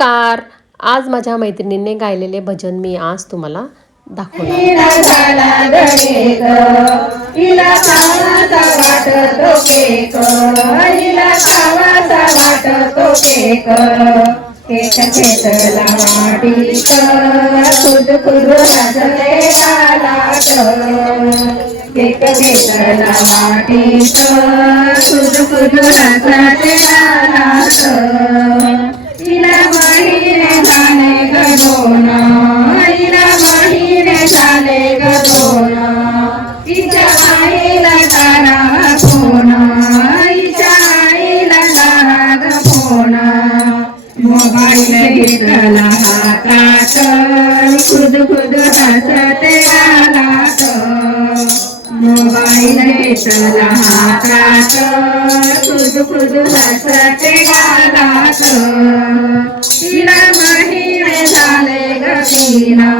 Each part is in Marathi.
नमस्कार. आज माझ्या मैत्रिणींनी गायलेले भजन मी आज तुम्हाला दाखवणार. इला महिने झाले गदोना, इला महिने झाले गदोना, इच्या आईला तारा फोना, इच्या आईला तारा फोना. मोबाईल घेतला हातात, खुद खुद हसते गालात. मोबाईल घेतला हातात, खुद खुद हसते गालात. इला महिने झाले गतीना,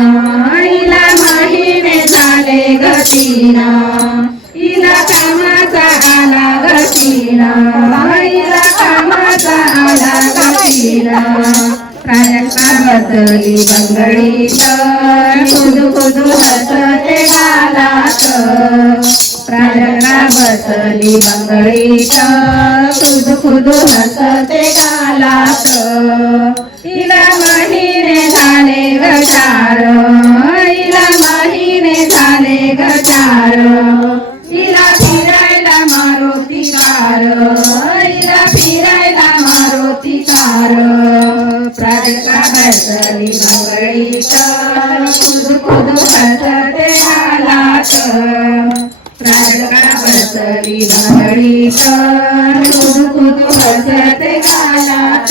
इला महिने झाले गतीना, इला कामाचा आला गतीना, इला कामाचा आला गतीना. प्राजक्ता बसली बंगडीत, खुद खुद हसते गालात. प्राजक्ता बसली बंगडीत, खुद खुद हसते गालात. इला महिने झाले गचार, इला महिने झाले गचार, इला फिरायला मारुती कार, इला फिरायला मारुती कार. प्राजक्ता बसली बंगडीत, खुद खुद हसते गालात. प्राजक्ता बसली बंगडीत, खुद खुद हसते गालात.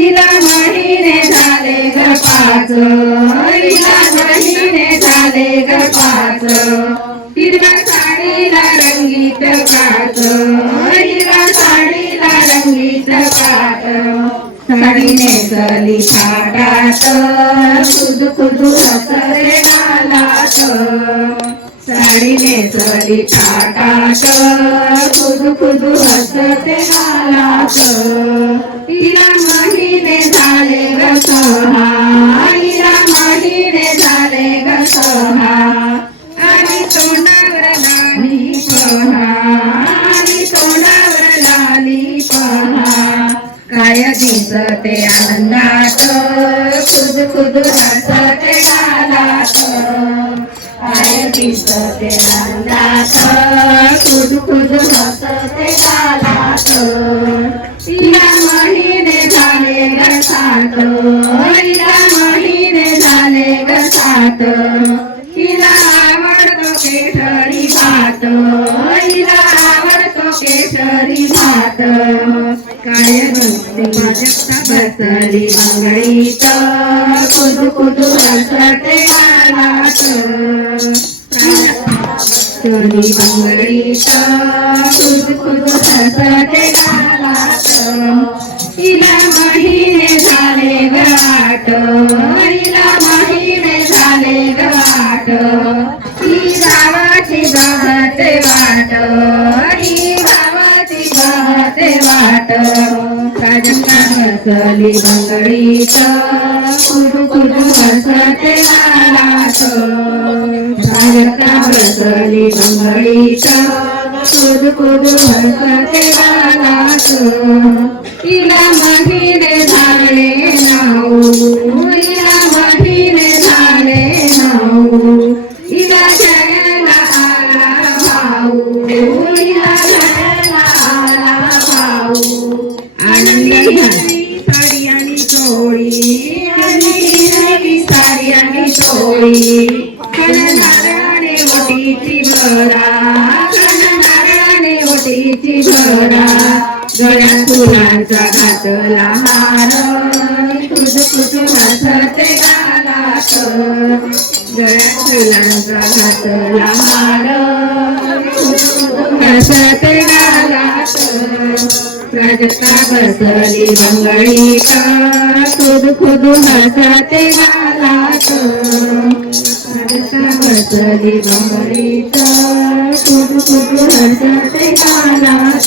इला महिने झाले ग पाच, इला महिने झाले ग पाच. हिरव्या साडीला रंगीत काच, हिरव्या साडीला रंगीत काच. साडी नेसली थाटात, खुद खुद हसते गालात. साडी नेसली थाटात, खुद खुद हसते गालात. इला महिने झाले ग सहा, इला महिने झाले ग सहा. आणि तोंडावर लाली पहा, आणि तोंडावर लाली पहा. काय दिसते आनंदात, खुद खुद हसते गालात. काय दिसते आनंदात, खुद खुद हसते गालात. इला महिने झाले ग सात, इला महिने झाले ग सात. इला आवडतो केशरी भात, इला आवडतो केशरी भात. काय बसते प्राजक्ता बसली बंगडीत, खुद खुद हसते गालात. बसली बंगडीत, खुद खुद हसते गालात. इला महिने झाले ग आठ, इला महिने झाले ग आठ. ही गावाची बहते वाट, ही गावाची बहते वाट. प्राजक्ता बसली बंगडीत, खुद खुद हसते गालात. प्राजक्ता बसली बंगडीत, खुद खुद हसते गालात. इला महिने झाले नाऊ, इला महिने झाले नाऊ. इला घ्यायला आला भाऊ, इला घ्यायला आला भाऊ. आणली साडी आणि चोळी, आणली साडी आणि चोळी. नारळाने ओटीची भरा, नारळाने ओटीची भरा. गळ्यात फुलांचा घातला हार, खुद खुद हसते गालात. गळ्यात फुलांचा घातला हार, खुद खुद हसते गालात. प्राजक्ता बसली बंगडीत, खुद खुद हसते गालात. प्राजक्ता बसली बंगडीत, खुद खुद हसते गालात.